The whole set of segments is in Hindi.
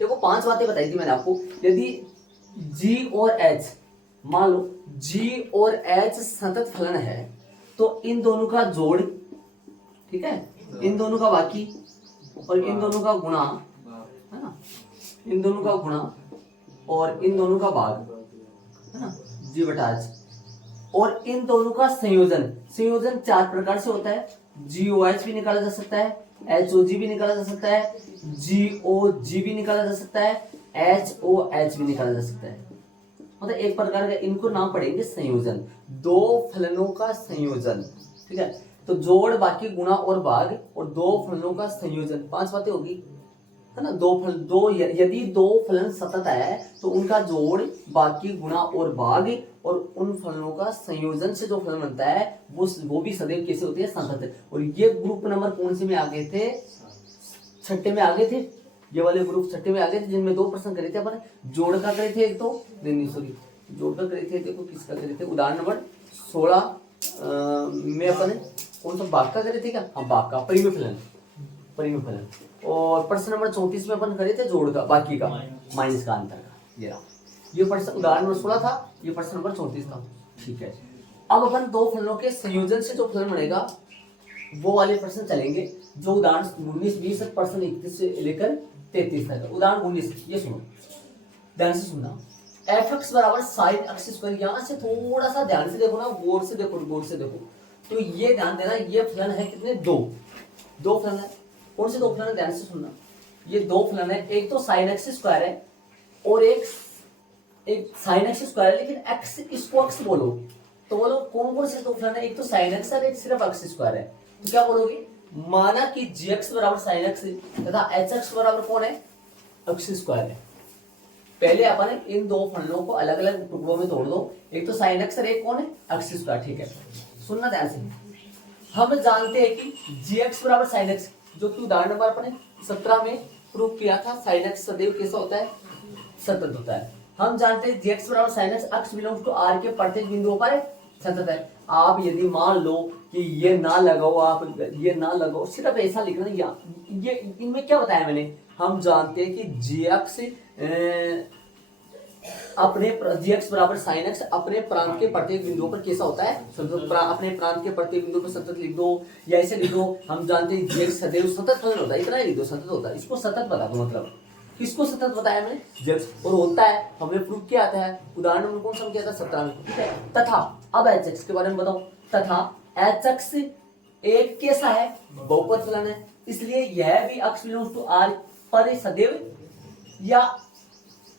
देखो 5 बातें बताई थी मैंने आपको। यदि G और H, मान लो G और H सतत फलन है तो इन दोनों का जोड़, ठीक है, इन दोनों का बाकी और इन दोनों का गुणा, है ना, इन दोनों का गुणा और इन दोनों का भाग, है ना, G बटा H, और इन दोनों का संयोजन। संयोजन 4 प्रकार से होता है। GOH भी निकाला जा सकता है, HOG भी निकाला जा सकता है, GOG भी निकाला जा सकता है, HOH भी निकाला जा सकता है। मतलब एक प्रकार का इनको नाम पड़ेंगे संयोजन, दो फलनों का संयोजन, ठीक है। तो जोड़, बाकी, गुणा और भाग और दो फलनों का संयोजन, 5 बातें होगी, है ना। यदि दो फलन सतत है तो उनका जोड़, बाकी, गुणा और भाग और उन फलनों का संयोजन से जो फलन बनता है वो भी सदैव कैसे होते हैं, सतत। और ये ग्रुप नंबर कौन से में आ गए थे, छठे में आ गए थे। ये वाले ग्रुप छठे में आ गए थे, जिनमें 2 प्रश्न करे थे अपन। जोड़ का करे थे एक तो, नहीं सॉरी, जोड़ का करे थे, देखो किसका करे थे, उदाहरण नंबर 16 में अपन कौन सा भाग का करे थे क्या, हाँ भाग का, परिमेय फलन, परिमेय फलन। और प्रश्न नंबर 34 में अपन करे थे जोड़ का, बाकी का, माइनस का, अंतर का। ये प्रश्न उदाहरण नंबर 16 था, ये प्रश्न नंबर 34 था, ठीक है। अब अपन दो फलनों के संयोजन से जो फलन बनेगा वो वाले प्रश्न चलेंगे, जो उदाहरण 19, 20 प्रश्न 31 से लेकर 33 तक। उदाहरण 19, ये सुनो, ध्यान से सुनना। fx बराबर साइन एक्स स्क्वायर, यहां से थोड़ा सा ध्यान से देखो ना, गौर से देखो, गौर से देखो। तो ये ध्यान देना, ये फलन है कितने, दो फलन है। कौन से दो फलन है, ध्यान से सुनना। ये दो फलन है, एक तो साइन एक्स स्क्वायर है और एक साइन एक्स स्क्वायर है, लेकिन एक्स, इसको एक्स बोलो तो बोलो कौन कौन से दो फलन है, एक तो साइन एक्स है, एक सिर्फ एक्स स्क्वायर है। तो क्या बोलोगे, माना कि gx बराबर साइन एक्स तथा hx बराबर कौन है, एक्स स्क्वायर है। पहले अपन इन दो फलनों को अलग अलग टुकड़ों में तोड़ दो, एक तो साइन एक्स और एक कौन है, एक्स स्क्वायर, ठीक है। सुनना ध्यान से, हम जानते हैं कि gx बराबर साइन एक्स, जो कि उदाहरण नंबर अपन 17 में प्रूव किया था, साइन एक्स सदैव कैसा होता है, सतत होता है। हम जानते हैं gx बराबर sine x, x belongs to r के प्रत्येक बिंदुओं पर सतत है। आप यदि मान लो कि ये ना लगाओ, आप ये ना लगाओ, सिर्फ ऐसा लिखना, ये इनमें क्या बताया मैंने, हम जानते हैं कि gx gx बराबर साइन एक्स अपने प्रांत के प्रत्येक बिंदुओं पर कैसा होता है, अपने प्रांत के प्रत्येक बिंदु पर सतत लिख दो, या ऐसे लिख दो, हम जानते हैं gx सदैव सतत फलन होता है, इतना ही लिख दो, सतत होता है। इसको सतत बता दो, मतलब किसको सतत बताया मैंने, जब और होता है, हमने प्रूव किया आता है। उदाहरण नंबर कौन सा किया था, 17 में, ठीक है। तथा अब hx के बारे में बताओ, तथा hx एक कैसा है, बहुपद फलन है, इसलिए यह भी x बिलोंग्स टू r पर सदैव, या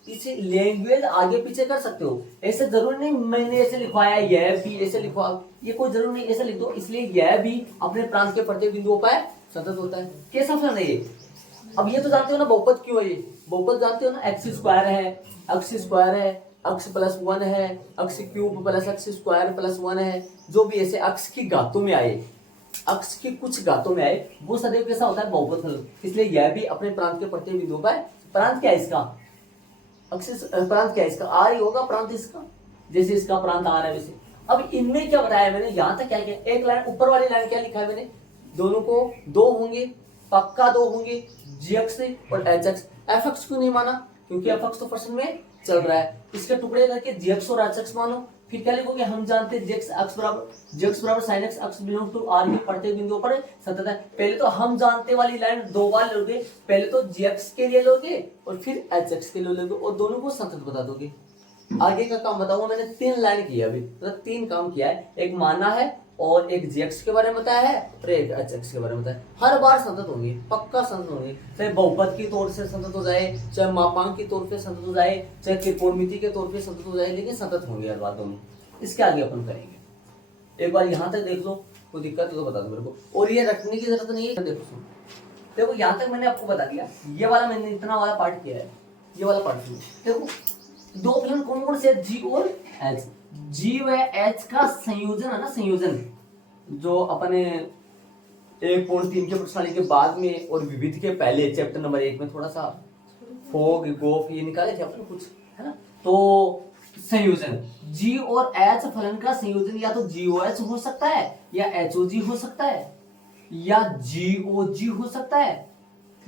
इसे लैंग्वेज आगे पीछे कर सकते हो, ऐसे जरूरी नहीं मैंने ऐसे लिखवाया, यह भी ऐसे लिखवा, ये कोई जरूरी नहीं, ऐसे लिख दो, इसलिए यह भी अपने प्रांत के प्रत्येक बिंदुओं पर सतत होता है। कैसा फलन है ये, अब ये तो जानते हो ना बहुपद क्यों है, ये बहुपद जानते हो ना, एक्स स्क्वायर है, एक्स प्लस 1 है, x cube plus x square plus 1 है, जो भी ऐसे एक्स की घातों में आए, एक्स की कुछ घातों में आए, वो सदैव कैसा होता है, बहुपद फलन। इसलिए यह भी अपने प्रांत के प्रत्येक बिंदुओं पर, प्रांत क्या है इसका, एक्सिस, प्रांत क्या है इसका, आर ही होगा प्रांत इसका, जैसे इसका प्रांत आर है वैसे। अब इनमें क्या बताया मैंने, यहां तक क्या किया, एक लाइन ऊपर वाली लाइन क्या लिखा है मैंने, दोनों को दो होंगे, पक्का दो होंगे, gx और hx। fx क्यों नहीं माना, क्योंकि fx तो प्रश्न में चल रहा है, इसके टुकड़े करके gx और hx मानो। फिर क्या लिखोगे, हम जानते हैं gx बराबर sin x, x belongs to r के प्रत्येक बिंदुओं पर सतत है। पहले तो हम जानते वाली लाइन दो बार लोगे, पहले तो gx के लिए लोगे और फिर hx के लिए लोगे और दोनों को सतत बता दोगे। आगे का काम बताऊंगा, मैंने 3 लाइन किया अभी, मतलब 3 काम किया है, एक माना है और एक gx के बारे में बताया है और एक hx के बारे में बताया। हर बार सतत होंगे, पक्का सतत होंगे, चाहे बहुपद की तौर से सतत हो जाए, चाहे मापांक की तौर पे सतत हो जाए, चाहे त्रिकोणमिति के तौर पे सतत हो जाए, लेकिन सतत होंगे हर बार दोनों। इसके आगे अपन करेंगे, एक बार यहाँ तक देख लो, कोई दिक्कत है तो बता दो मेरे को, और ये रखने की जरूरत नहीं है। देखो यहाँ तक मैंने आपको बता दिया, ये वाला मैंने इतना वाला पार्ट किया है, ये वाला पार्ट देखो, दो फलन कौन कौन से, जी और एच, जी व एच का संयोजन है ना, संयोजन जो अपने 1.3 के प्रश्नावली के बाद में और विविध के पहले चैप्टर नंबर 1 में थोड़ा सा फोग गोफ ये निकाले थे अपन कुछ, है ना। तो संयोजन जी और एच फलन का संयोजन या तो GOH हो सकता है, या HOG हो सकता है, या GOG हो सकता है,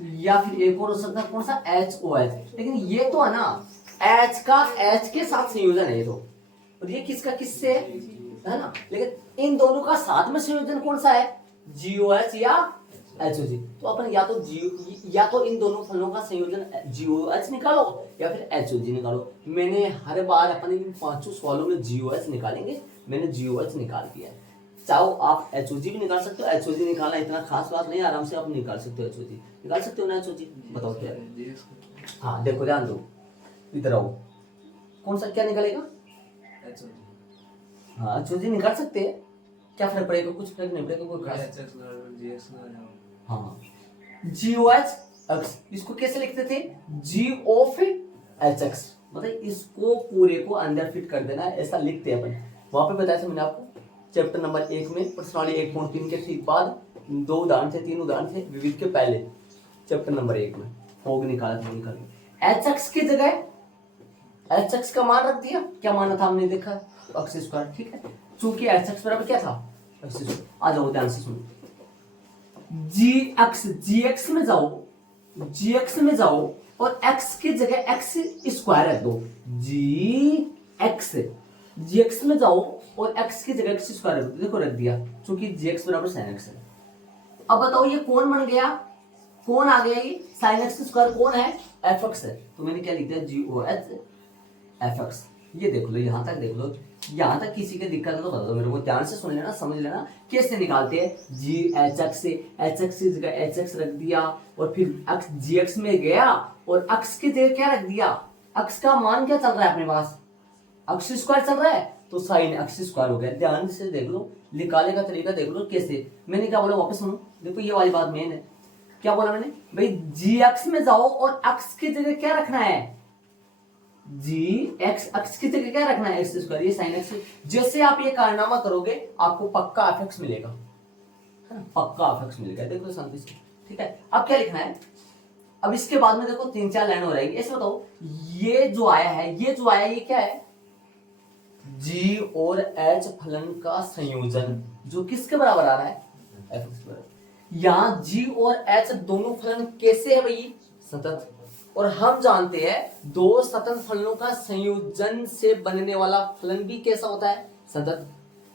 या फिर एक और हो सकता है कौन सा, HOH। लेकिन ये तो है ना H का H के साथ संयोजन है ये तो, और ये किसका किससे है ना। लेकिन इन दोनों का साथ में संयोजन कौन सा है, GOH या HOG। तो अपन या तो इन दोनों फलों का संयोजन GOH निकालो या फिर HOG निकालो। मैंने हर बार अपन इन पांचों सवालों में GOH निकालेंगे, मैंने GOH निकाल दिया है। चाहो आप HOG भी निकाल सकते हो, HOG निकालना इतना खास बात नहीं, आराम से आप निकाल सकते हो HOG। निकाल सकते हो ना HOG, बताओ क्या। हाँ देखो ध्यान दो, इधर आओ, कौन सा क्या निकलेगा, हाँ HOG निकाल सकते हैं, क्या फर्क पड़ेगा, कुछ फर्क नहीं पड़ेगा कोई खास। हाँ GOH, इसको कैसे लिखते थे, G ऑफ HX, मतलब इसको पूरे को अंदर फिट कर देना, ऐसा लिखते हैं अपन। वहां पे बताया था मैंने आपको चैप्टर नंबर 1 में प्रश्नावली 1.3 के ठीक बाद 2 उदाहरण थे, 3 उदाहरण थे विविध के पहले, चैप्टर नंबर 1 में होग निकाला था, निकाल HX की जगह HX का मान रख दिया, क्या माना था हमने देखा, x स्क्वायर, ठीक है। चूंकि HX बराबर क्या था, x स्क्वायर। आ जाओ ध्यान से सुनो, GX में जाओ, GX में जाओ और x की जगह x स्क्वायर रख दो, GX में जाओ और x की जगह x स्क्वायर रख दो, देखो रख दिया, क्योंकि GX बराबर sin x है। अब बताओ ये कौन बन गया, कौन आ गया, ये sin x स्क्वायर कौन है, fx है। तो मैंने क्या लिख दिया, GOH fx। ये देख लो, यहां तक देख लो, यहां तक किसी की दिक्कत है तो बता दो मेरे को, ध्यान से सुन लेना, समझ लेना कैसे निकालते हैं। GHX से HX की जगह HX रख दिया और फिर x GX में गया और x की जगह क्या रख दिया, x का मान क्या चल रहा है अपने पास, x स्क्वायर चल रहा है, तो sin x स्क्वायर हो गया। ध्यान से देख लो, निकाले का तरीका देख लो कैसे, मैंने क्या बोला वापस सुनो, देखो ये वाली बात मेन है, क्या बोला मैंने भाई, GX में जाओ और x की जगह क्या रखना है, x की जगह क्या रखना है, x स्क्वायर, ये sin x। जैसे आप ये कारनामा करोगे आपको पक्का fx मिलेगा, है ना, पक्का fx मिलेगा, देखो शांति से, ठीक है। अब क्या लिखना है, अब इसके बाद में देखो 3-4 लाइन हो रहेगी, ऐसे बताओ, ये जो आया है ये क्या है, G और H फलन का संयोजन, जो किसके बराबर आ रहा है, fx बराबर। यहां G और H दोनों फलन कैसे है भाई, सतत, और हम जानते हैं दो सतत फलनों का संयोजन से बनने वाला फलन भी कैसा होता है, सतत।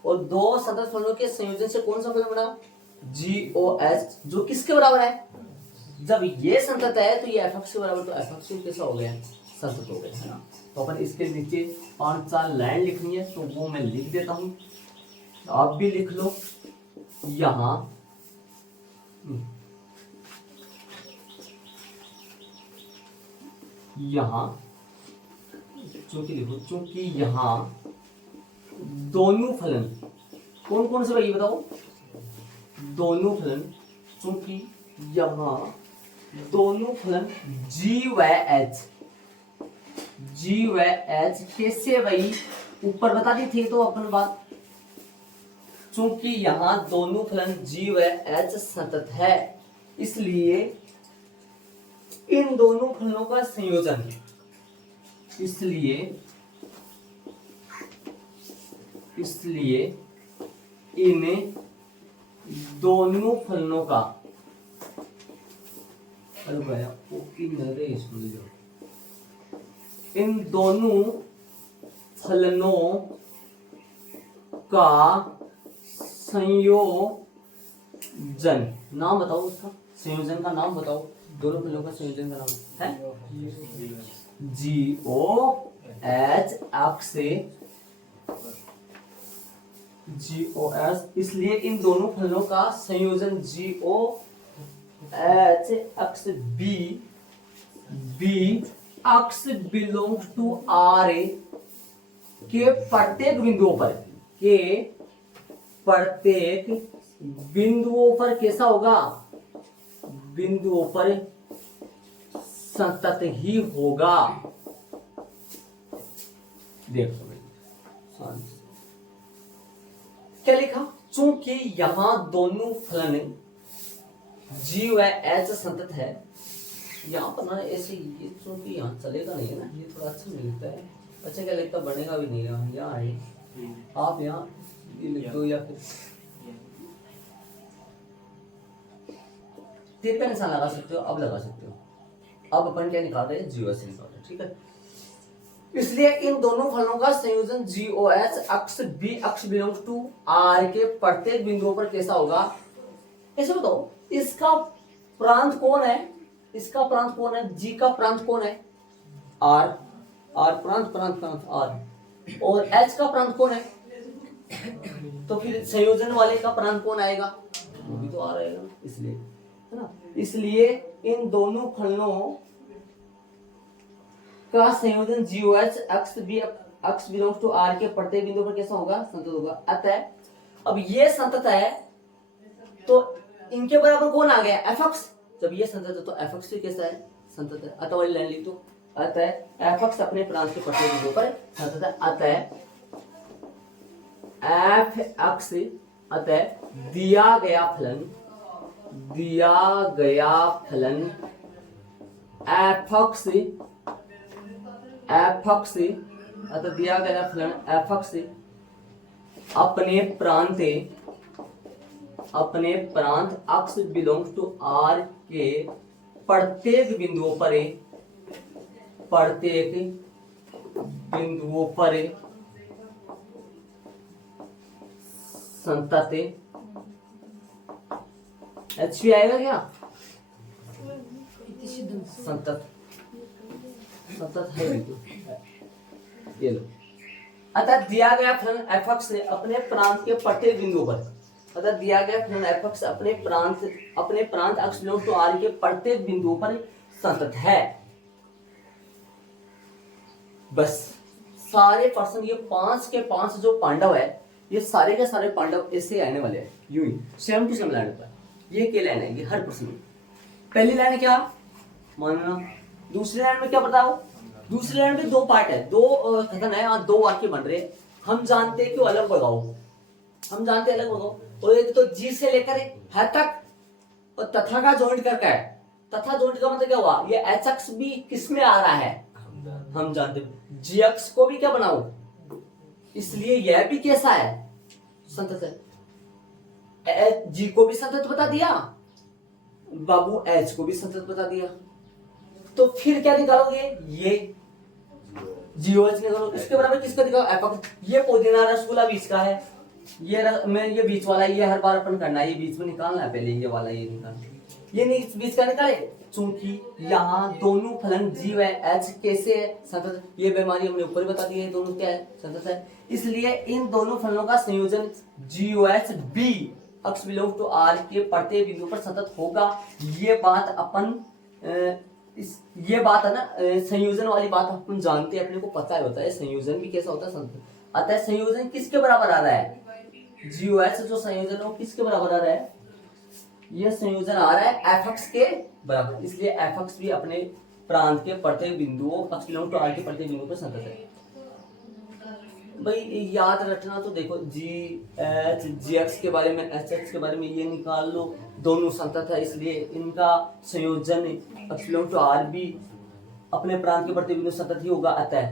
और दो सतत फलनों के संयोजन से कौन सा फलन बना, GOH, जो किसके बराबर है, जब ये संतत है तो ये fx के बराबर, तो fx कैसा हो गया, संतत हो गया, है ना। तो अपन इसके नीचे 5-4 लाइन लिखनी है, तो वो मैं लिख देता हूं, आप भी लिख लो। यहां चूंकि लिखो, चूंकि यहां दोनों फलन कौन कौन से भाई बताओ, दोनों फलन, चूंकि यहां दोनों फलन G व H कैसे भाई, ऊपर बता दी थी तो अपन बात, चूंकि यहां दोनों फलन G व H सतत है, इसलिए इन दोनों फलनों का संयोजन है, इसलिए इन दोनों फलनों का, इन दोनों फलनों का संयोजन, नाम बताओ उसका, संयोजन का नाम बताओ, दोनों फलनों का संयोजन का नाम है GOH से GOH, इसलिए इन दोनों फलनों का संयोजन GOH B x belongs to RA के प्रत्येक बिंदुओं पर कैसा होगा, बिंदुओं पर सतत ही होगा। देखो क्या लिखा, चूंकि यहां दोनों फलन G व H सतत है, यहाँ पर ना ऐसे ये चूंकि यहाँ चलेगा नहीं है ना, ये थोड़ा अच्छा नहीं लगता है, अच्छा क्या लगता, बनेगा भी नहीं यहाँ है, आप यहाँ ये लिख दो या फिर तीर का निशान लगा सकते हो, अब लगा सकते हो। अब अपन क्या निकाल रहे हैं, GOH निकाल रहे हैं, ठीक है। इसलिए इन दोनों फलनों का संयोजन GOH अक्ष B अक्ष बिलोंग्स टू R के प्रत्येक बिंदुओं पर कैसा होगा, कैसे बताओ। इसका प्रांत कौन है, इसका प्रांत कौन है, G का प्रांत कौन है, R, R प्रांत प्रांत प्रांत R, और H का प्रांत कौन है, तो फिर संयोजन वाले का प्रांत कौन आएगा, वो भी तो R आएगा ना, इसलिए, है ना। इसलिए इन दोनों फलनों का संयोजन GOH अक्ष B अक्ष बिलोंग्स टू R के प्रत्येक बिंदु पर कैसा होगा, संतत होगा। अतः अब ये संतत है तो इनके बराबर कौन आ गया, f अक्ष। जब ये संतत है तो f अक्ष भी कैसा है, संतत है। अतः वाली लाइन लिख दो, अतः f अक्ष अपने प्रांत के प्रत्येक बिंदु पर संतत है। अतः f अक्ष, अतः दिया गया फलन f अक्ष, अतः दिया गया फलन f अक्ष अपने प्रांत अक्ष बिलोंग्स टू R के प्रत्येक बिंदुओं पर संतत, H भी आएगा क्या, संतत, संतत है ये लो। अतः दिया गया फलन f अक्ष ने अपने प्रांत के प्रत्येक बिंदुओं पर, अतः दिया गया फलन f अक्ष अपने प्रांत अक्ष बिलोंग्स टू R के प्रत्येक बिंदुओं पर संतत है। बस सारे पर्सन, ये 5 के 5 जो पांडव है, ये सारे के सारे पांडव ऐसे आने वाले हैं, यूं ही सेम टू सेम लाइन पर। ये क्या लाइन आएंगे हर पर्सन में। पहली लाइन क्या मानना, दूसरी लाइन में क्या बताओ, दूसरी लाइन में 2 पार्ट है, 2 कथन है और 2 वाक्य बन रहे हैं। हम जानते हैं कि अलग लगाओ, हम जानते हैं अलग लगाओ, और एक तो जी से लेकर है तक और तथा का जॉइंट करके है। तथा जॉइंट का मतलब क्या हुआ, ये एच अक्ष भी किस में आ रहा है, हम जानते हैं। जी अक्ष को भी क्या बनाओ, इसलिए यह भी कैसा है, संतत है। जी को भी संतत बता दिया बाबू, एच को भी संतत बता दिया, तो फिर क्या निकालोगे, ये GOH निकालो। इसके बराबर किसका निकालो, एफ अक्ष। ये पुदीना रसगुल्ला बीच का है, ये बीच वाला, ये हर बार अपन करना है, ये बीच में निकालना है पहले, ये वाला ये निकालना, ये बीच का निकाले। चूंकि यहाँ दोनों फलन G व H कैसे है, संतत, ये बीमारी हमने ऊपर बता दी है, दोनों क्या है, संतत है। इसलिए इन दोनों फलनों का संयोजन GOH B अक्ष बिलोंग्स टू R के प्रत्येक बिंदु पर सतत होगा। ये बात अपन ये बात है ना, संयोजन वाली बात अपन जानते हैं, अपने को पता है होता है संयोजन भी कैसा होता है, संतत। अतः संयोजन किसके बराबर आ रहा है, GOH जो संयोजन है वो किसके बराबर आ रहा है, ये संयोजन आ रहा है f अक्ष के बराबर। इसलिए f अक्ष भी अपने प्रांत के प्रत्येक बिंदुओं अक्ष बिलोंग टू R के प्रत्येक बिंदुओं पर संतत है। भाई याद रखना, तो देखो जी अक्ष के बारे में, एच अक्ष के बारे में ये निकाल लो, दोनों संतत है, इसलिए इनका संयोजन अक्ष बिलोंग टू R भी अपने प्रांत के प्रत्येक बिंदु संतत ही होगा। अतः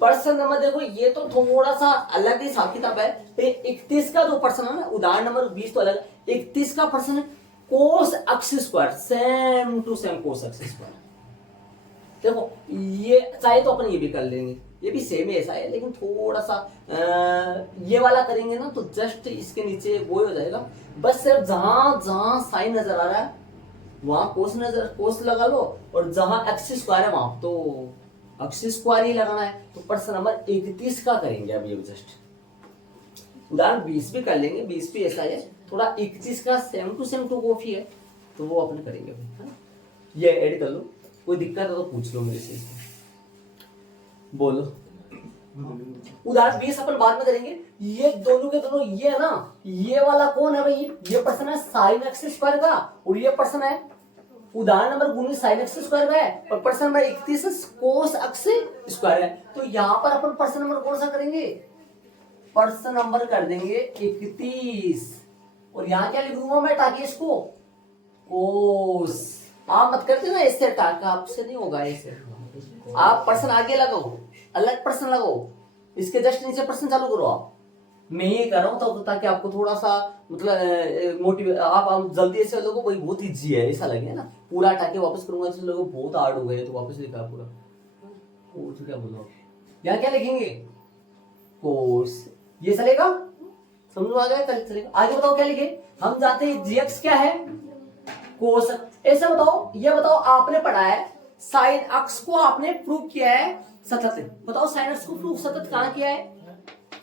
प्रश्न नंबर देखो, ये तो थोड़ा सा अलग ही हिसाब किताब है। 31 का जो प्रश्न है ना, उदाहरण नंबर 20 तो अलग, 31 का प्रश्न है कोस अक्ष स्क्वायर, सेम टू सेम कोस अक्ष स्क्वायर। देखो ये चाहे तो अपन ये भी कर लेंगे, ये भी सेम ही ऐसा है, लेकिन थोड़ा सा ये वाला करेंगे ना तो जस्ट इसके नीचे वो हो जाएगा। बस सिर्फ जहां जहां साइन नजर आ रहा है वहां कोस लगा लो, और जहां एक्स स्क्वायर है वहां तो अक्ष स्क्वायर ही लगाना है। तो प्रश्न नंबर 31 का करेंगे अभी जस्ट। उदाहरण 20 भी कर लेंगे, 20 भी ऐसा है, थोड़ा 31 का same to same to copy है, तो वो अपन करेंगे अभी, है ना। ये ऐड कर लो, कोई दिक्कत है तो पूछ लो मेरे से, बोलो। उदाहरण 20 अपन बाद में करेंगे। ये दोनों के दोनों, ये है ना, ये वाला कौन है भाई, ये प्रश्न है साइन एक्स स्क्वायर का, और ये प्रश्न है उदाहरण नंबर 19 साइन एक्स स्क्वायर का है, और प्रश्न नंबर 31 कोस एक्स स्क्वायर है। तो यहां पर अपन प्रश्न नंबर कौन सा करेंगे, प्रश्न नंबर कर देंगे 31, और यहां क्या लिख दूंगा मैं, ताकि इसको कोस, आप मत करते ना ऐसे, टाका आपसे नहीं होगा ऐसे, आप प्रश्न आगे लगाओ, अलग प्रश्न लगाओ, इसके जस्ट नीचे प्रश्न चालू करो आप, मैं ये कर रहा हूँ तो ताकि आपको थोड़ा सा मतलब मोटिवेट आप जल्दी ऐसे लोगों को भाई बहुत इजी है ऐसा लगे ना, पूरा हटा के वापस करूंगा तो लोगों बहुत हार्ड हो गए तो वापस लिखा पूरा। तो क्या बोलो यहाँ क्या लिखेंगे कोस, ये चलेगा समझ में आ गया, कल चलेगा। आगे बताओ क्या लिखे, हम जानते हैं जीएक्स क्या है कोस। ऐसा बताओ, ये बताओ आपने पढ़ा है साइन अक्स को आपने प्रूव किया है सतत, बताओ साइन अक्स को प्रूव सतत कहां किया है,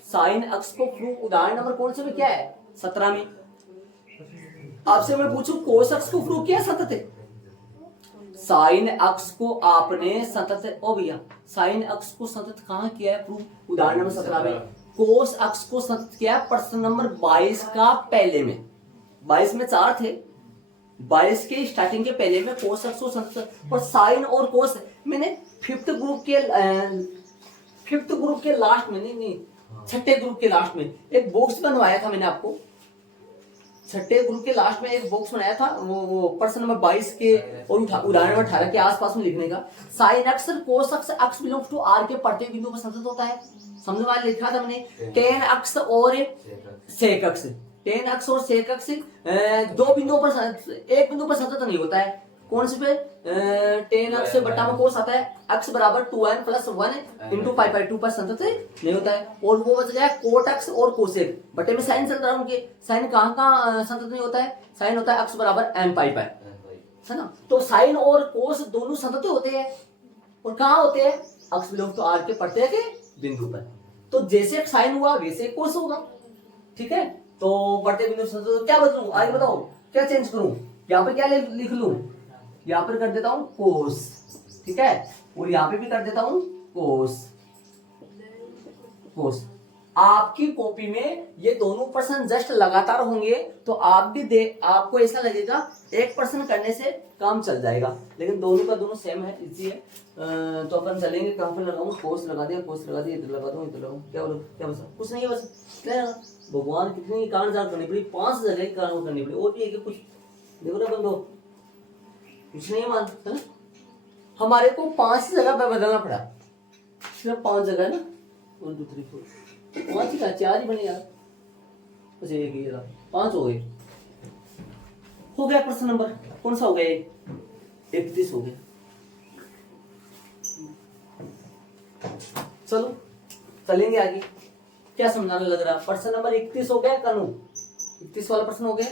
साइन अक्स को प्रूव उदाहरण नंबर कौन से में क्या है 17 में। आपसे मैं पूछूं कोस अक्स को प्रूव किया सतत है, साइन अक्स को आपने सतत ओ भैया साइन अक्स को सतत कहां किया है प्रूव, उदाहरण नंबर 17 में। कोस अक्स को सतत किया है प्रश्न नंबर 22 का पहले में, 22 में 4 थे, 22 के स्टार्टिंग के पहले में कोस अक्स को सतत, और साइन और कोस मैंने फिफ्थ ग्रुप के लास्ट में नहीं छठे ग्रुप के लास्ट में एक बॉक्स बनवाया था मैंने आपको, छठे ग्रुप के लास्ट में एक बॉक्स बनाया था वो प्रश्न नंबर 22 के और उदाहरण नंबर 18 के आसपास में लिखने का। Sine x cos x x belongs to R के प्रत्येक बिंदु पर संतत होता है, समझने वाले लिखा था मैंने। टेन अक्स और सेक अक्स, टेन अक्स और सेक अक्स दो बिंदुओं पर, एक बिंदु पर संतत नहीं होता है, कौन से पे टेन अक्स से बट्टा में कोस आता है, अक्स बराबर 2n + 1 इंटू पाई बाई 2 पर संतत नहीं होता है। और वो बच गया कोट अक्स और कोसेक, बट्टे में साइन चल रहा है उनके, साइन कहाँ कहाँ संतत नहीं होता है, साइन होता है अक्स बराबर m पाई बाई, है ना। तो साइन और कोस दोनों संतत होते हैं, और कहाँ होते हैं अक्स बिलोंग टू आर के प्रत्येक बिंदु पर। तो जैसे साइन हुआ वैसे कोस होगा, ठीक है। तो बढ़ते बिंदु संतत, क्या बदलूं आगे बताओ, क्या चेंज करूं, यहाँ पर क्या लिख लूं, यहाँ पर कर देता हूं कोस, ठीक है, और यहाँ पे भी कर देता हूं कोस। कोस आपकी कॉपी में ये दोनों प्रश्न जस्ट लगातार होंगे तो आप भी आपको ऐसा लगेगा एक प्रश्न करने से काम चल जाएगा, लेकिन दोनों का दोनों सेम है, इजी है। तो अपन चलेंगे कहां पर लगाऊं, कोस लगा दिया, कोस लगा दिया, इधर लगा दूं, इधर लगाऊं, क्या बोलो, क्या बस कुछ नहीं है, बस क्या भगवान कितनी कांड करनी पड़ी, 5 जगह कांड करनी पड़ी, और भी है कि कुछ देखो ना बंदो, कुछ नहीं मान है ना, हमारे को 5 जगह पे बदलना पड़ा, सिर्फ 5 जगह है ना, 1 2 3 4 5 ही, 4 ही बने यार, बस एक ही रहा, 5 हो गए, हो गया प्रश्न नंबर कौन सा हो गया 31 हो गया। चलो चलेंगे आगे, क्या समझाने लग रहा, प्रश्न नंबर 31 हो गया कानू, 31 वाला प्रश्न हो गया,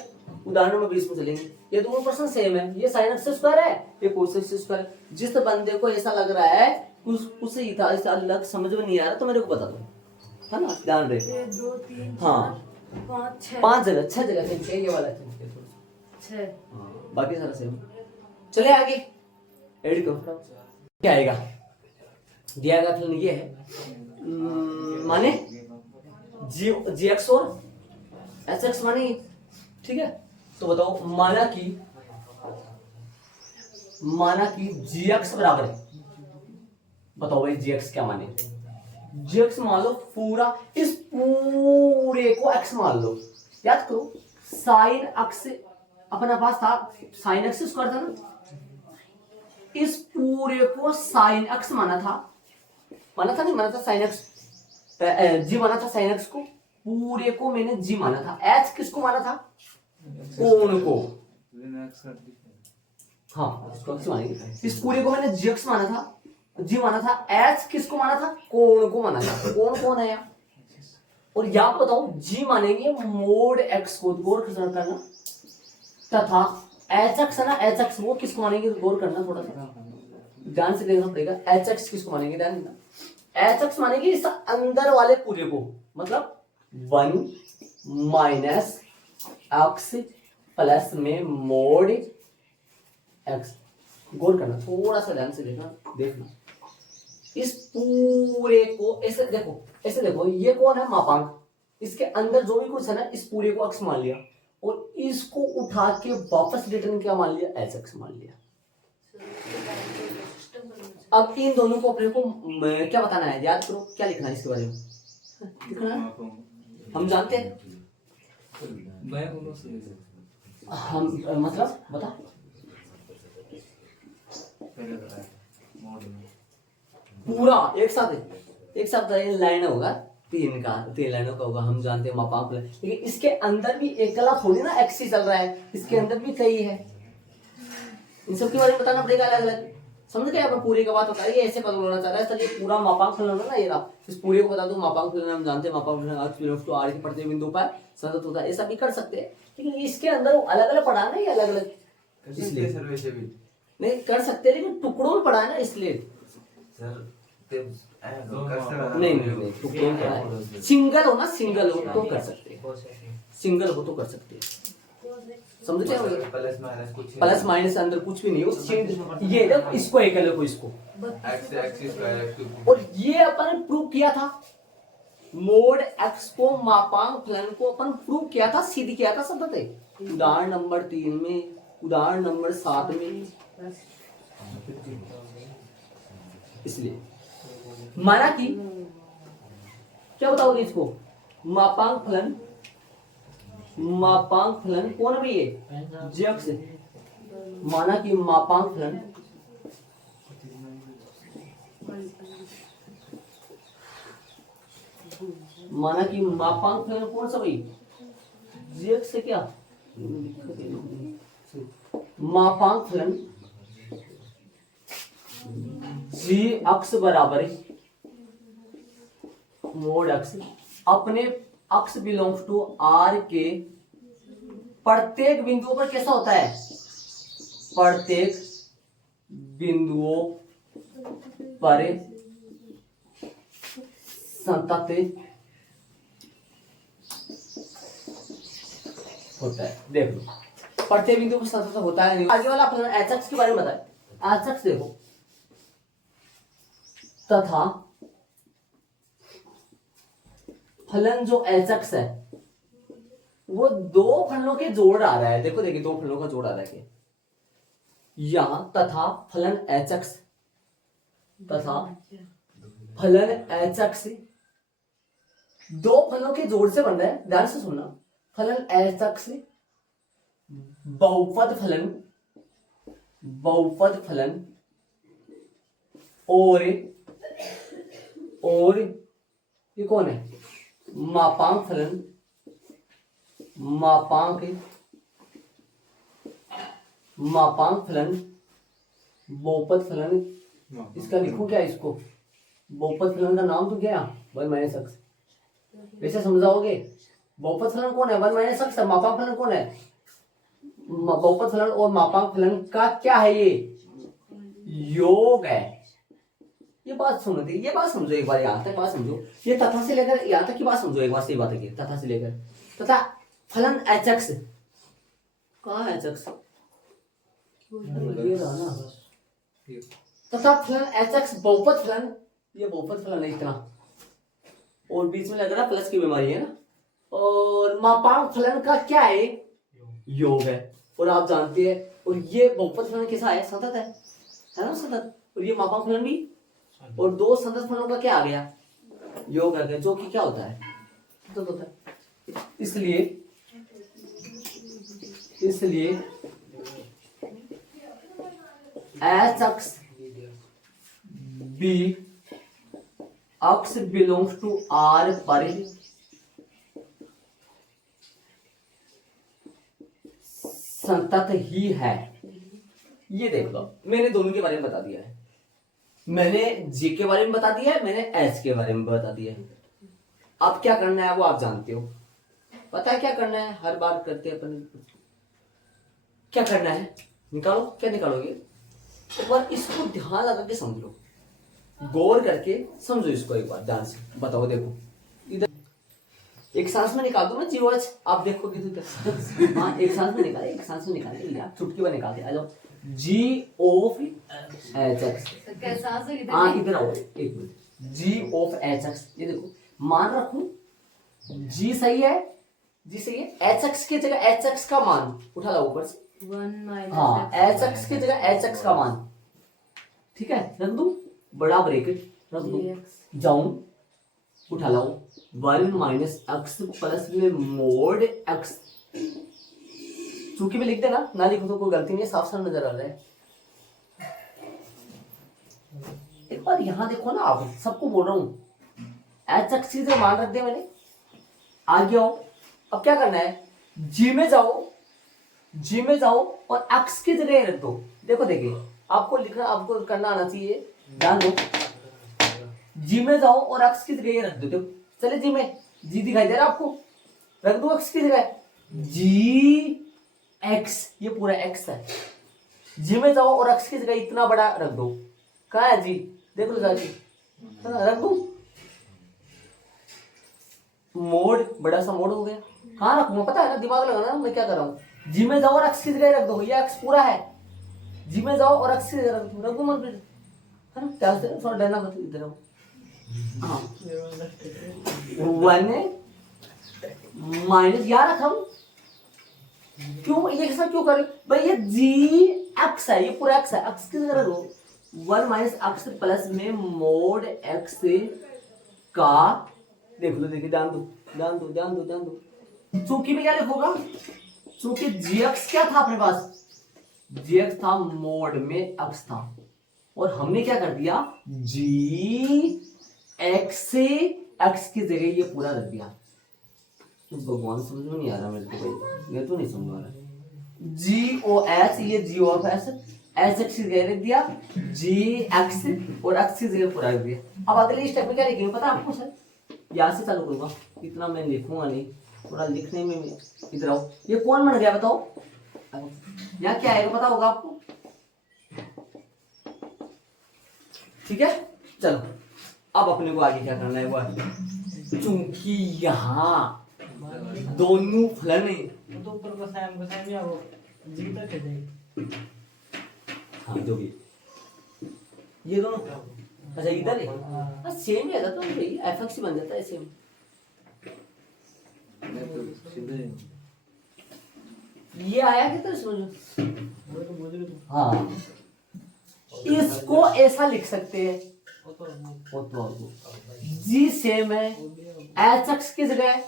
उदाहरण नंबर 20 में चलेंगे। ये दोनों प्रश्न सेम है, ये साइन एक्स स्क्वायर है, ये कोस एक्स स्क्वायर है। जिस बंदे को ऐसा लग रहा है कुछ अलग समझ में नहीं आ रहा तो मेरे को बता दो, है ना, ध्यान रहे। 2 3 हाँ 5 जगह 6 जगह चेंज किया, ये वाला चेंज किया थोड़ा 6, बाकी सारा सेम। चले आगे ऐड करो, क्या आएगा दिया गया फिल्म ये है माने जी एक्स और एच एक्स माने, ठीक है। तो बताओ माना कि जी एक्स बराबर है, बताओ भाई जी एक्स क्या माने, जी एक्स मान लो पूरा, इस पूरे को एक्स मान लो, याद करो साइन एक्स अपना पास था, साइन एक्स स्क्वायर था ना, इस पूरे को साइन एक्स माना था नहीं माना था साइन एक्स, जी माना था साइन एक्स को, पूरे को मैंने जी माना था, एच किसको माना था कोण को, हाँ इसको मानेंगे, इस पूरे को मैंने जी एक्स माना था, जी माना था, एच किसको माना था कोण को माना था, कोण कौन है यहाँ, और यहाँ बताओ जी मानेंगे मोड एक्स को, गौर करना, तथा एच एक्स है ना, एच एक्स वो किसको मानेंगे, गौर करना थोड़ा सा ध्यान से देखना पड़ेगा, एच एक्स किसको मानेंगे, ध्यान देना, एच एक्स मानेंगे इस अंदर वाले पूरे को, मतलब 1 माइनस एक्स प्लस में मोड एक्स, गौर करना थोड़ा सा ध्यान से देखना इस पूरे को ऐसे देखो ये कौन है मापांक, इसके अंदर जो भी कुछ है ना इस पूरे को एक्स मान लिया, और इसको उठा के वापस रिटर्न क्या मान लिया, एच एक्स मान लिया। अब इन दोनों को अपने को क्या बताना है, याद करो क्या लिखना है इसके बारे में, लिखना है हम जानते हैं, हम मतलब बता पूरा एक साथ लाइन होगा, तीन लाइनों का होगा, हम जानते हैं मापांक फलन। लेकिन इसके अंदर भी एकला थोड़ी ना एक्स ही चल रहा है, इसके अंदर भी कई है, इन सब के बारे में बताना पड़ेगा अलग अलग। समझ गए? अब पूरी का बात होता है, ये ऐसे पता होना चाह रहा है सर, ये पूरा मापांक फलन है ना, ये रहा, इस पूरे को बता दो मापांक फलन। हम जानते हैं मापांक फलन x बिलोंग्स टू r के प्रत्येक बिंदु पर संतत होता है, ऐसा भी कर सकते हैं। लेकिन इसके अंदर वो अलग अलग पढ़ा है, ये अलग अलग इसलिए नहीं कर सकते, लेकिन टुकड़ों में पढ़ा है ना, इसलिए नहीं टुकड़ों में पढ़ा है। सिंगल हो ना, सिंगल हो तो कर सकते हैं, सिंगल हो तो कर सकते हैं, समझ गए? प्लस माइनस अंदर कुछ भी नहीं हो, ये देखो इसको एक अलग को, इसको और ये अपन प्रूव किया था, मोड x को मापांक फलन को अपन प्रूव किया था, सिद्ध किया था सब बताए, उदाहरण नंबर 3 में, उदाहरण नंबर 7 में। इसलिए माना कि क्या बताओगे इसको, मापांक फलन, मापांक फलन कौन है ये, जक्स। माना कि मापांक फलन माना कि मापांक फलन कौन सा भाई, जक्स से क्या, मापांक फलन जी अक्ष बराबर है मोड अक्ष, अपने अक्ष बिलोंग्स टू आर के प्रत्येक बिंदुओं पर कैसा होता है, प्रत्येक बिंदुओं पर संतत होता है। देखो प्रत्येक बिंदु पर संतत होता है। आगे वाला फलन एच एक्स के बारे में बताए, एच एक्स देखो, तथा फलन जो एच एक्स है वो दो फलनों के जोड़ आ रहा है। देखो देखिए, दो फलनों का जोड़ आ रहा है, यहां तथा फलन एच एक्स, तथा फलन एच एक्स दो फलनों के जोड़ से बन रहा है। ध्यान से सुनना, फलन एच एक्स बहुपद फलन, बहुपद फलन और ये कौन है, मापांक फलन, मापांक फलन, बहुपद फलन। इसका लिखूं क्या, इसको बहुपद फलन का नाम तो क्या, 1 माइनस एक्स। वैसे समझाओगे, बहुपद फलन कौन है, 1 माइनस एक्स। मापांक फलन कौन है, बहुपद फलन और मापांक फलन का क्या है, ये योग है। ये बात सुनो, ये बात समझो एक बार, यहां तक बात समझो, ये तथा से लेकर यहां तक की बात समझो एक बार, सही बात है, तथा से लेकर तथा फलन एच एक्स, कहां है एच एक्स, ये रहा ना, तथा फलन एच एक्स बहुपद फलन, ये बहुपद फलन है इतना, और बीच में लग रहा प्लस की बीमारी है ना, और मापांक फलन का क्या है, योग है। और आप जानते हैं, और ये बहुपद फलन कैसा है, सतत है ना, सतत। और ये मापांक फलन भी, और दो संतत फलनों का क्या आ गया, योग आ गया, जो कि क्या होता है, तो होता है। इसलिए H x B x belongs to R पर संतत ही है। ये देख लो, मैंने दोनों के बारे में बता दिया है, मैंने जी के बारे में बता दिया है, मैंने एच के बारे में बता दिया है। अब क्या करना है वो आप जानते हो, पता है क्या करना है, हर बार करते हैं अपन। क्या करना है, निकालो, क्या निकालोगे, एक बार इसको ध्यान लगा के समझ लो, गौर करके समझो इसको एक बार ध्यान से। बताओ, देखो इधर एक सांस में निकाल दो ना जीओ एच, आप देखोगे तो हाँ, एक सांस में निकाले, एक सांस में निकाले, आप चुटकी में निकालते आ जाओ, जी ऑफ एच एक्स। हाँ इधर आओ एक minute, G of H x, ये देखो मान रखू, जी सही है, जी सही है, एच एक्स की जगह एच एक्स का मान उठा लो ऊपर से, 1 हाँ एच एक्स की जगह एच एक्स का मान, ठीक है, रख दू बड़ा ब्रैकेट रख दू, जाऊं उठा लाओ 1 माइनस एक्स प्लस में मोड एक्स, चूंकि में लिख देना, ना लिखो तो कोई गलती नहीं है, साफ साफ नजर आ रहा है। एक बार यहां देखो ना, आप सबको बोल रहा हूं, एच एक्स की जगह मान रख दिया मैंने, आगे आओ। अब क्या करना है, जी में जाओ, जी में जाओ और एक्स की जगह रख दो। देखो देखिए, आपको लिखना, आपको करना आना चाहिए, ध्यान दो। जी में जाओ और एक्स की जगह रख दो। देखो चले जी में, जी दिखाई दे रहा है आपको, रख दो एक्स की जगह जी एक्स, ये पूरा एक्स है। जी में जाओ और एक्स की जगह इतना बड़ा रख दो। कहाँ है जी, देख लो जी, रख दो। मोड, बड़ा सा मोड हो गया। कहाँ रखूंगा पता है ना, दिमाग लगाना मैं क्या कर रहा हूँ। जी में जाओ और एक्स की जगह रख दो, ये एक्स पूरा है। जी में जाओ और एक्स की जगह रख दो मत, है ना, क्या से थोड़ा डरना मत, इधर आओ। हाँ, 1 माइनस, यार रख हम क्यों ये सब क्यों करें भाई, ये जी एक्स है, ये पूरा एक्स है, एक्स की जगह रखो। 1 माइनस एक्स प्लस में मोड एक्स का, देख लो, देखिए, ध्यान दो ध्यान दो ध्यान दो ध्यान दो। चूंकि में क्या लिखोगा, चूंकि जी एक्स क्या था अपने पास, जी एक्स था, मोड में एक्स था, और हमने क्या कर दिया, जी एक्स से एक्स की जगह ये पूरा रख दिया। तो भगवान समझ में नहीं आ रहा मेरे को भाई, ये तो नहीं समझ आ रहा। जी ओ एच, ये जी ऑफ एच, एच एक्स की जगह रख दिया, जी एक्स और एक्स की जगह पूरा रख दिया। अब अगले स्टेप में क्या लिखेंगे पता है आपको सर, यहाँ से चालू करूंगा, इतना मैं लिखूंगा नहीं, थोड़ा लिखने में इधर आओ। ये कौन बन गया बताओ, यहाँ क्या आएगा पता होगा आपको, ठीक है। चलो अब अपने को आगे क्या करना है, वो चूंकि यहाँ दोनों फलन, तो ऊपर को साइन या वो जी तक है जाएगी। हाँ जो भी, ये दोनों, अच्छा इधर है, हाँ सेम है तो एफ एक्स बन जाता है सेम। ये आया कि तो समझो, हाँ इसको ऐसा लिख सकते हैं, वो तो जी सेम है, एच एक्स की जगह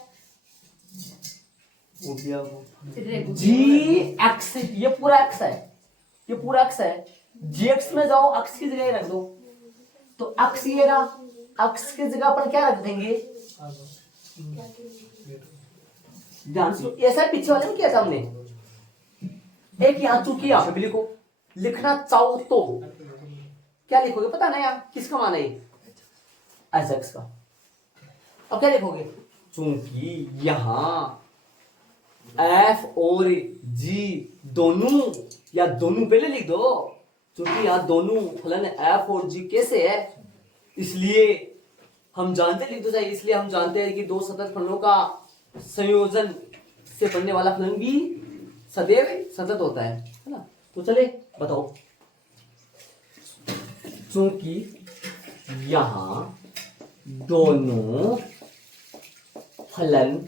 जी एक्स, ये पूरा एक्स है, ये पूरा एक्स है, जी एक्स में जाओ एक्स की जगह रख दो, तो एक्स ये रहा, एक्स की जगह अपन क्या रख देंगे, ध्यान से, ऐसा पीछे वाले में किया था हमने, एक यहाँ चूंकि यहाँ पे भी लिखो, लिखना चाहो तो क्या लिखोगे पता ना यार, किसका मान है एच एक्स का। अब क्या लिखोगे, चूंकि यहाँ एफ और जी दोनों, या दोनों पहले लिख दो, क्योंकि यहाँ दोनों फलन एफ और जी कैसे है, इसलिए हम जानते, लिख दो चाहिए, इसलिए हम जानते हैं कि दो सतत फलनों का संयोजन से बनने वाला फलन भी सदैव सतत होता है ना। तो चले बताओ, चूंकि यहाँ दोनों फलन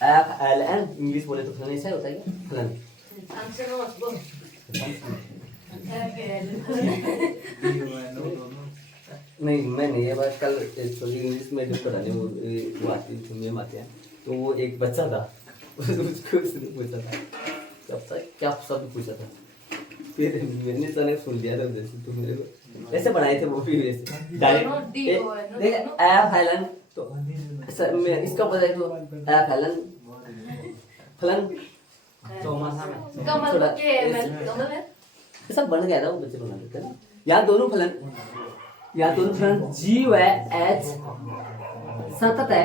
एफ एल एन, इंग्लिश बोले तो फलन ऐसा होता है क्या, फलन नहीं, मैंने ये बात कल एक्चुअली इंग्लिश में जब पढ़ाने वो आती थी, मैम आते हैं, तो वो एक बच्चा था, उसको उसने पूछा था, कब तक क्या शब्द पूछा था, फिर मैंने अचानक सुन लिया था, जैसे तुम मेरे को ऐसे बनाए थे वो भी वैसे डायरेक्ट देख एफ एल एन, तो इसका पता है, तो एफ एल एन फलन सब बन गया था, वो बच्चे बना लेते ना। यहाँ दोनों फलन जी व एच सतत है,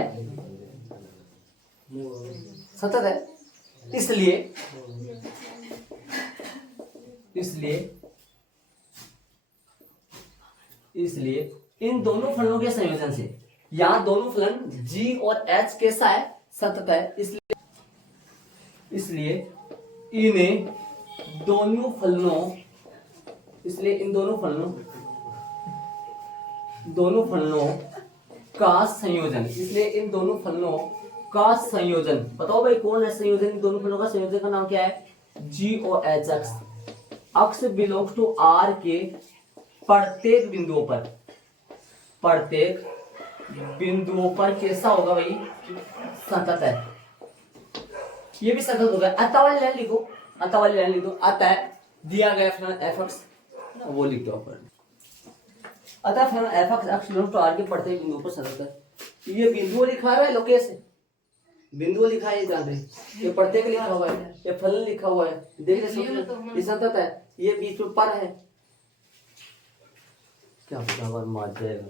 इसलिए इन दोनों फलनों के संयोजन से, यहाँ दोनों फलन जी और एच कैसा है, सतत है, इसलिए इन दोनों फलनों का संयोजन, इसलिए इन दोनों फलनों का संयोजन, बताओ भाई कौन है संयोजन, इन दोनों फलनों का संयोजन का नाम क्या है, जी और H x, x belongs to R के प्रत्येक बिंदुओं पर कैसा होगा भाई, सतत है। ये भी सतत होगा, अतः वाली लाइन लिखो, अतः दिया गया फलन एफ एक्स, वो लिख दो, अतः फलन F x belongs to R के प्रत्येक बिंदुओं पर सतत है। ये बिंदु लिखा है लोकेश बिंदु लिखा है, ये जान रहे, ये प्रत्येक लिखा हुआ है, ये फलन लिखा हुआ है, देख रहे ये संतत है, ये बीच में पर है, क्या पता मार जाएगा।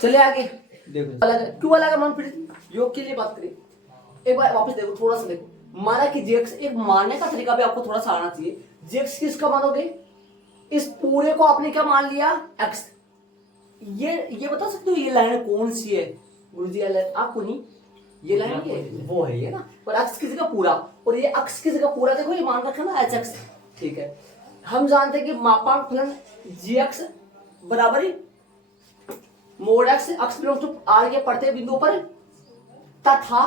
चले आगे देखो अलग क्यों अलग मान फिर योग के लिए बात करें। एक बार वापस देखो, थोड़ा सा देखो, माना कि जेक्स, एक मानने का तरीका भी आपको थोड़ा सा आना चाहिए। जेक्स किसका मानोगे, इस पूरे को आपने क्या मान लिया एक्स। ये बता सकते हो ये लाइन कौन सी है गुरुजी, आपको नहीं, ये लाइन है वो है ये ना, और एक्स किसी का पूरा, और ये एक्स किसी का पूरा, देखो ये मान रखा ना एच एक्स, ठीक है। हम जानते हैं कि मापांक फलन जी एक्स बराबर है mod x, x belongs to R के प्रत्येक बिंदु पर, तथा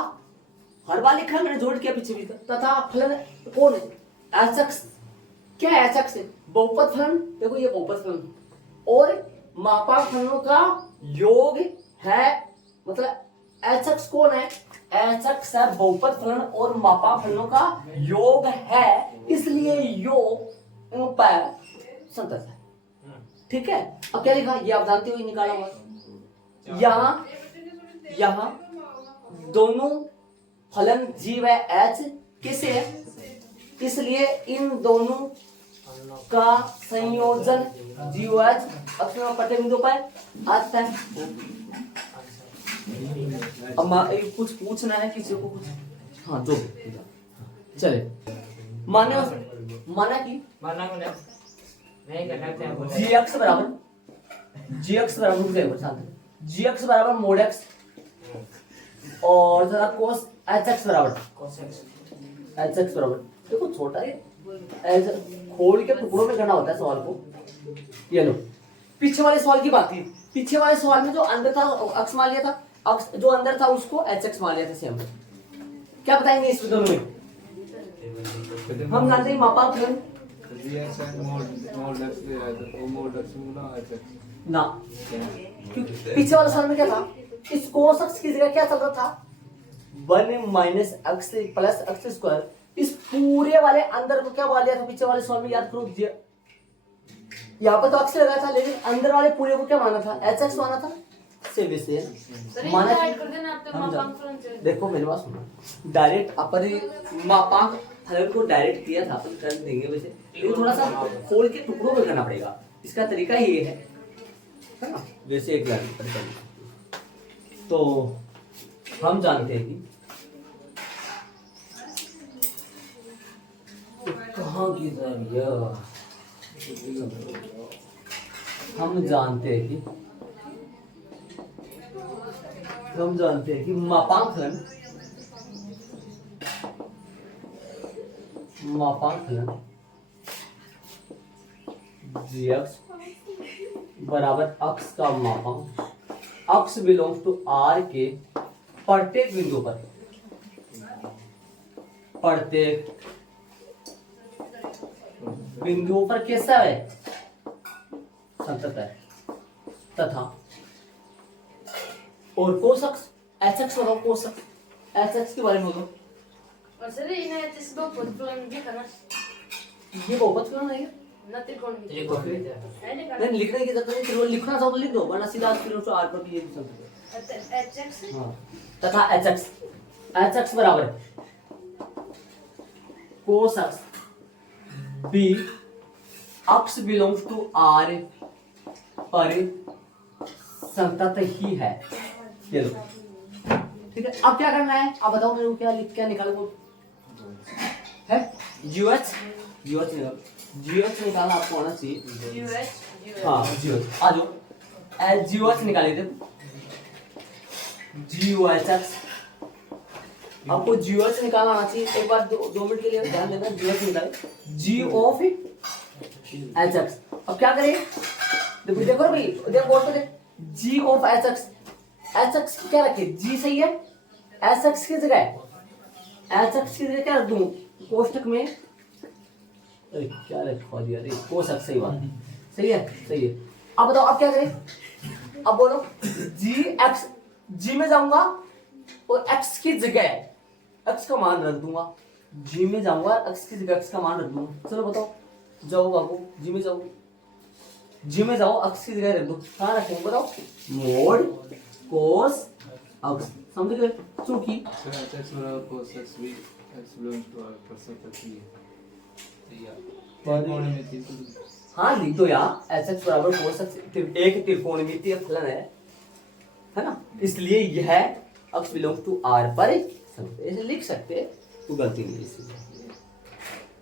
हर बार लिखा है मैंने, जोड़ किया पीछे भी, तथा फलन कौन है एच एक्स। क्या है एच एक्स, बहुपद फलन, देखो ये बहुपद फलन, और मापांक फलनों का योग है, मतलब एच एक्स कौन है, एच एक्स है बहुपद फलन और मापांक फलनों का योग है, इसलिए योग पर संतत है, ठीक है। अब क्या लिखा, ये आप जानते हो, ये निकाला हुआ, यहाँ दोनों फलन जी व एच किसे है, इसलिए इन दोनों का संयोजन जी व एच अक्षर प्रत्येक बिंदु पर आता है। अब कुछ पूछना है किसी को कुछ, हाँ जो चले माना कि जी एक्स बराबर जी एक्स बराबर मोड एक्स और जरा कोस एच एक्स बराबर एच एक्स बराबर, देखो छोटा है खोल के टुकड़ों में करना होता है सवाल को। ये लो पीछे वाले सवाल की बात की, पीछे वाले सवाल में जो अंदर था अक्स मान लिया था, अक्स जो अंदर था उसको एच एक्स मान लिया था सेम। क्या बताएंगे इस दोनों में, हम जानते हैं मापांक फलन ना, पीछे वाले सवाल में क्या था, इस कोस अक्स की जगह क्या चल रहा था 1 minus x plus x square, इस पूरे वाले अंदर को क्या मान लिया था पीछे वाले सवाल में, याद करो यहाँ पर तो अक्स लगा था, लेकिन अंदर वाले पूरे को क्या माना था एच एक्स माना था, से माना देखो मेरे पास सुनो, डायरेक्ट अपन मापांक फलन को डायरेक्ट किया था अपन कर देंगे वैसे, लेकिन थोड़ा सा खोल के टुकड़ों में करना पड़ेगा, इसका तरीका ये है ना, वैसे एक लाइन पर करना। तो हम जानते हैं कि कहाँ की हम जानते हैं कि मापांक फलन जी एक्स बराबर अक्स का मापांक, अक्स बिलोंग्स टू आर के प्रत्येक बिंदु पर, प्रत्येक बिंदुओं पर कैसा है संतत है, तथा और कोस अक्स एच एक्स बताओ, कोस अक्स एच एक्स के बारे में बोलो। और सर इन्हें इस बहुपद फलन दिखा ना, ये बहुपद फलन है ना त्रिकोण नहीं, लिखने की जरूरत नहीं, त्रिकोण लिखना चाहो तो लिख दो, वरना सीधा फिर आर पर भी ये संतत है। एच एक्स हां तथा एच एक्स बराबर cos x B x belongs to R पर संतत ही है, ये लो ठीक है। अब क्या करना है, अब बताओ मेरे को क्या निकालो है, जीओएच निकालना आपको आना चाहिए, हाँ जीओएच आ जाओ, जीओएच निकाले थे जीओएच, आपको जीओएच निकालना आना चाहिए, एक बार 2 मिनट के लिए ध्यान देना, जीओएच निकाले जी ऑफ एच एक्स। अब क्या करें, देखो भाई देखो बोर्ड पे देख, जी ऑफ एच एक्स क्या रखे, जी सही है, एच एक्स की जगह क्या रख दूं कोष्टक में, अरे क्या रखवा दिया, अरे कोस एक्स सही बात, सही है। अब बताओ अब क्या करें, अब बोलो जी एक्स, जी में जाऊंगा और एक्स की जगह एक्स का मान रख दूंगा, जी में जाऊंगा एक्स की जगह एक्स का मान रख दूंगा, चलो बताओ जाओ बाबू जी में जाओ, जी में जाओ, अक्स की जगह रख दो, कहाँ रखेंगे बताओ, मोड कोस अक्स, समझ गए, क्योंकि सर x बराबर cos x भी x belongs to r पर सतत ही है। त्रिकोणमिति हाँ लिख दो यहाँ, एच एक्स बराबर कोस एक्स एक त्रिकोणमितीय फलन है ना, इसलिए यह अक्स बिलोंग टू आर पर ऐसे लिख सकते हैं, तो गलती नहीं है इसमें।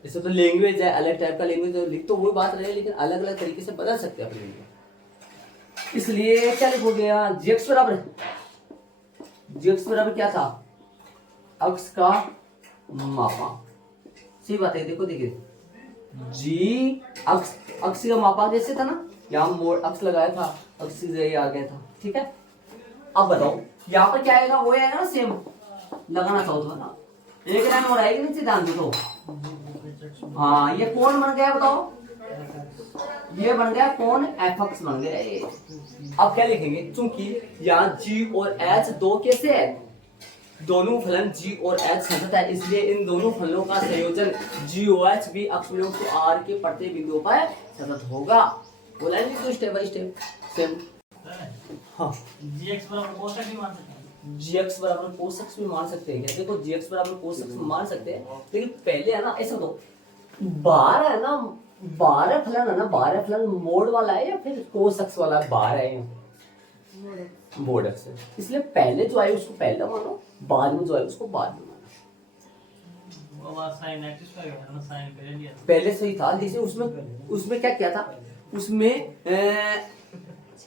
इसे तो लैंग्वेज है, अलग टाइप का लैंग्वेज है, लिख तो वही बात रहे, लेकिन अलग अलग तरीके से बदल सकते हैं अपने लिए। इसलिए क्या लिखोगे यहाँ, जी एक्स बराबर क्या था, अक्स का मापा, सही बात है, देखो देखिए जी अक्स, अक्स का मापा जैसे था ना, यहाँ मोड़ अक्स लगाया था, अक्स की जगह आ गया था, ठीक है। अब बताओ यहाँ पर क्या आएगा, वो आएगा ना सेम, लगाना चाहो तो ना, एक लाइन और आएगी नीचे, ध्यान दो तो। हाँ ये कौन बन गया बताओ, ये बन गया कौन, एफ एक्स बन गया ये। अब क्या लिखेंगे, चूंकि यहाँ जी और एच दो कैसे है, दोनों फलन जी और एच संतत है, इसलिए इन दोनों फलनों का संयोजन जी ओ एच भी अक्स बिलोंग टू आर के प्रत्येक बिंदुओं पर संतत होगा। बोला नहीं तो स्टेप बाय स्टेप सेम। हाँ gx बराबर cos x भी मान सकते हैं। जी एक्स बराबर कोस एक्स भी मान सकते हैं क्या, देखो जी एक्स बराबर कोस एक्स मान सकते हैं, लेकिन पहले है ना ऐसा तो 12 है ना, 12 फलन है ना, 12 फलन मोड वाला है या फिर कोस एक्स वाला 12 है, मोड एक्स है, इसलिए पहले जो आए उसको पहले मानो, बाद में जो आए उसको बाद में मानो। वो बात sin x स्क्वायर है ना, sin पहले लिया था। पहले सही था, जैसे उसमें क्या किया था, उसमें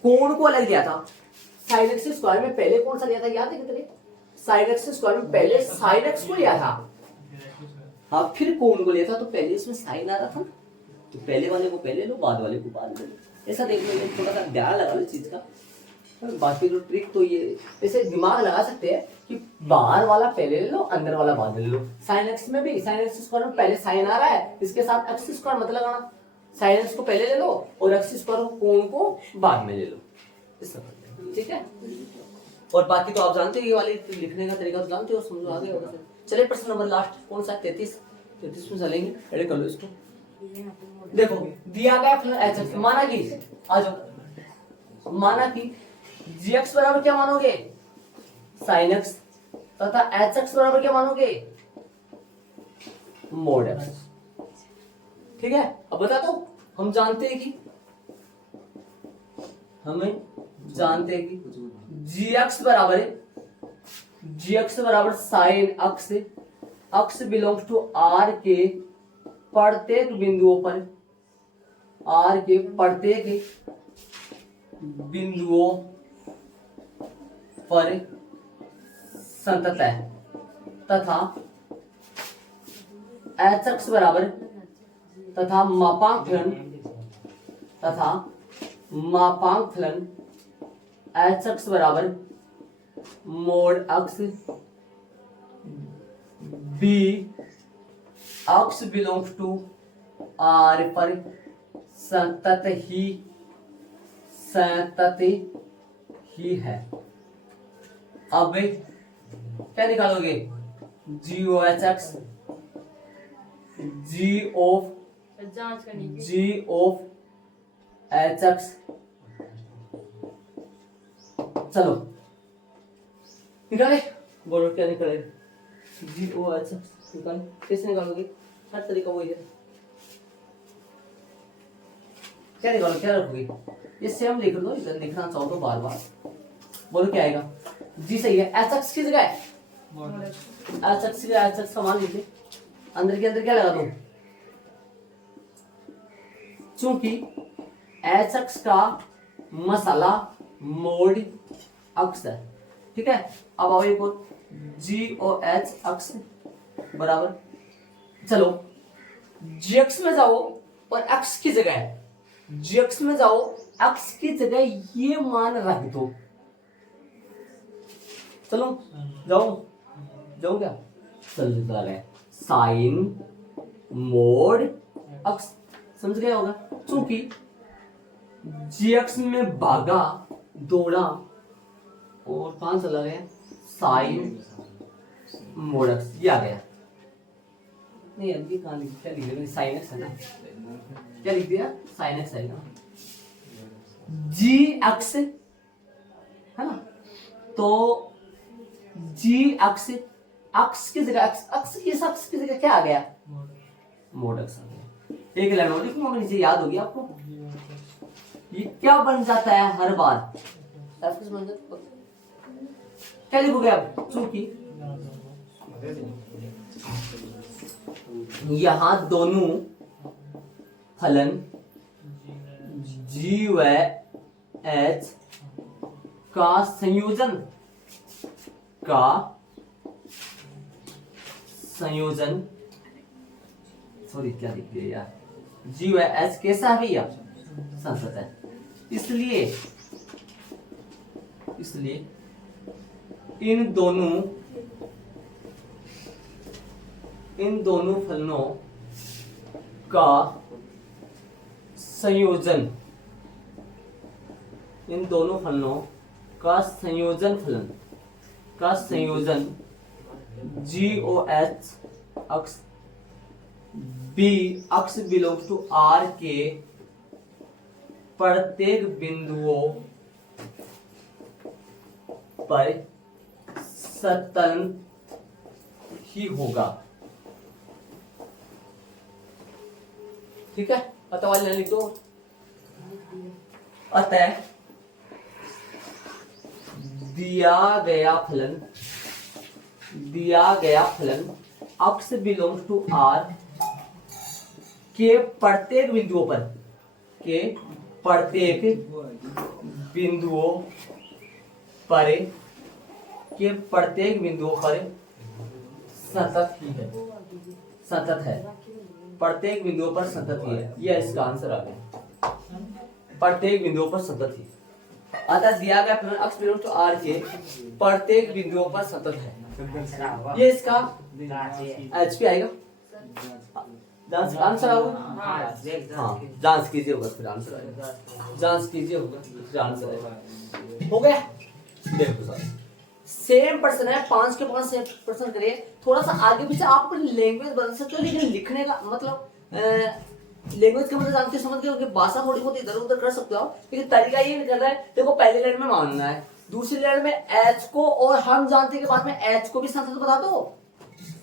कोण को अलग किया था, साइन एक्स स्क्वायर में पहले कौन सा लिया था याद है कितने, साइन एक्स स्क्वायर में पहले साइन एक्स को लिया था, हाँ फिर कोण को लिया था, तो पहले इसमें साइन आ रहा था, तो पहले वाले को पहले लो, बाद वाले को बाद में लो, ऐसा देख लो, थोड़ा सा ध्यान लगा लो चीज का। बाकी जो ट्रिक तो ये ऐसे दिमाग लगा सकते हैं कि बाहर वाला पहले ले लो, अंदर वाला बाद में ले लो। साइन एक्स में भी साइन एक्स स्क्वायर में पहले साइन आ रहा है, इसके साथ एक्स स्क्वायर मत लगाना, साइन एक्स को पहले ले लो और एक्स स्क्वायर कोण को बाद में ले लो, ठीक है। और बाकी तो आप जानते हो, ये वाले लिखने का तरीका तो जानते हो, समझो आ गया होगा। चलिए प्रश्न नंबर लास्ट कौन सा, 33 में चलेंगे, एड कर लो इसको। देखो दिया गया फलन एच एक्स, माना कि आ जाओ, माना कि जी एक्स बराबर क्या मानोगे, साइन एक्स, तथा एच एक्स बराबर क्या मानोगे, मोड एक्स, ठीक है। अब बता दो, हम जानते हैं कि जी एक्स बराबर है, जी एक्स बराबर sine x, x belongs to R के प्रत्येक बिंदुओं पर, आर के प्रत्येक बिंदुओं पर संतत है, तथा एच एक्स बराबर, तथा मापांक फलन एच एक्स बराबर mod x B x belongs to R पर संतत ही है। अब क्या निकालोगे, जी ओ एच एक्स, जी जांच करनी है। ऑफ एच एक्स, चलो निकाले, बोलो क्या निकालेगा, जी ओ एच एक्स निकाले, कैसे निकालोगे, हर तरीका वही है, क्या निकालो, क्या रखोगे, ये सेम लिख लो, इधर लिखना चाहो तो बार बार, बोलो क्या आएगा, जी सही है, एच एक्स की जगह है, एच एक्स की जगह एच एक्स का मान लीजिए, अंदर के अंदर क्या लगा दो, चूंकि एच एक्स का मसाला मोड अक्स है, ठीक है। अब आओ एक और, जी ओ एच अक्स बराबर, चलो जी एक्स में जाओ और एक्स की जगह है, जी एक्स में जाओ, एक्स की जगह ये मान रख दो, चलो जाओ क्या, चल रहा है साइन मोड अक्स, समझ गया होगा, क्योंकि जी एक्स में भागा दौड़ा और कहां चला गया, साइन मोड एक्स, ये आ गया, नहीं अभी कहां लिख, क्या लिख दिया, साइन एक्स है ना, क्या लिख दिया, साइन एक्स है ना, जी अक्ष है ना, तो जी अक्ष, अक्ष की जगह अक्ष इस अक्ष की जगह क्या आ गया, मोड अक्ष आ गया। एक लाइन और लिखूंगा मैं नीचे, याद होगी आपको। ये क्या बन जाता है हर बार, एफ किस बन जाता है? क्या लिखोगे आप, चूंकि यहां दोनों फलन जी व एच का संयोजन सॉरी क्या लिख दिया यार, जी व एच कैसा है भैया, संसद है। इसलिए इन दोनों फलनों का संयोजन, इन दोनों फलनों का संयोजन फलन का संयोजन GOH अक्ष B अक्ष बिलोंग्स टू R के प्रत्येक बिंदुओं पर स्वतंत्र ही होगा। ठीक है, अतः वाली लाइन लिख दो। अतः दिया गया फलन अक्ष बिलोंग्स टू R के प्रत्येक बिंदुओं पर सतत है, प्रत्येक बिंदुओं पर सतत ही है। यह इसका आंसर आ गया, प्रत्येक बिंदुओं पर सतत ही। अतः दिया गया फलन अक्ष बिलोंग्स टू R के प्रत्येक बिंदुओं पर सतत है। ये इसका एच पी आएगा, आंसर होगा। हाँ, जांच कीजिए होगा फिर आंसर आएगा, जांच कीजिए होगा फिर आंसर आएगा। हो गया, देखो सर सेम पर्सन है, 5 के 5 सेम पर्सन करिए। थोड़ा सा आगे पीछे आप अपनी लैंग्वेज बदल सकते हो, लेकिन लिखने का मतलब लैंग्वेज का मतलब जानते समझ के भाषा थोड़ी बहुत इधर उधर कर सकते हो, लेकिन तरीका ये नहीं कर रहा है। देखो पहली लाइन में मानना है, दूसरी लाइन में एच को, और हम जानते के बाद में एच को भी संतत बता दो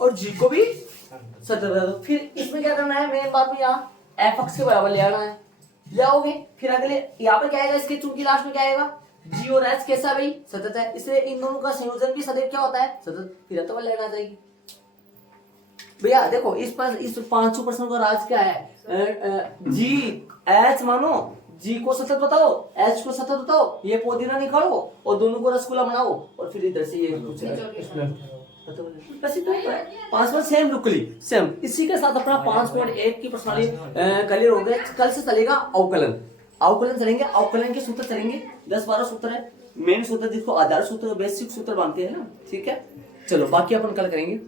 और जी को भी संतत बता दो। फिर इसमें क्या करना है, मेन बात में यहाँ एफ अक्ष के बराबर ले आना है, ले आओगे। फिर अगले यहाँ पे क्या आएगा, इसके चूंकि लास्ट में क्या आएगा, जी और एच कैसा भाई, सतत है, इसलिए इन दोनों का संयोजन भी सदैव क्या होता है, सतत। फिर तो लेना जाएगी भैया। देखो इस 500% का राज क्या है, जी एच मानो, जी को सतत बताओ, एच को सतत बताओ, ये पुदीना निकालो और दोनों को रसगुल्ला बनाओ, और फिर इधर से ये कुछ बस इतना ही है। 5 सेम लुकली सेम। इसी के साथ अपना 5.1 की प्रश्नावली क्लियर हो गए। कल से चलेगा अवकलन चलेंगे, अवकलन के सूत्र चलेंगे, 10-12 सूत्र है। मेन सूत्र जिसको आधार सूत्र बेसिक सूत्र मानते हैं ना, ठीक है। चलो बाकी अपन कल करेंगे।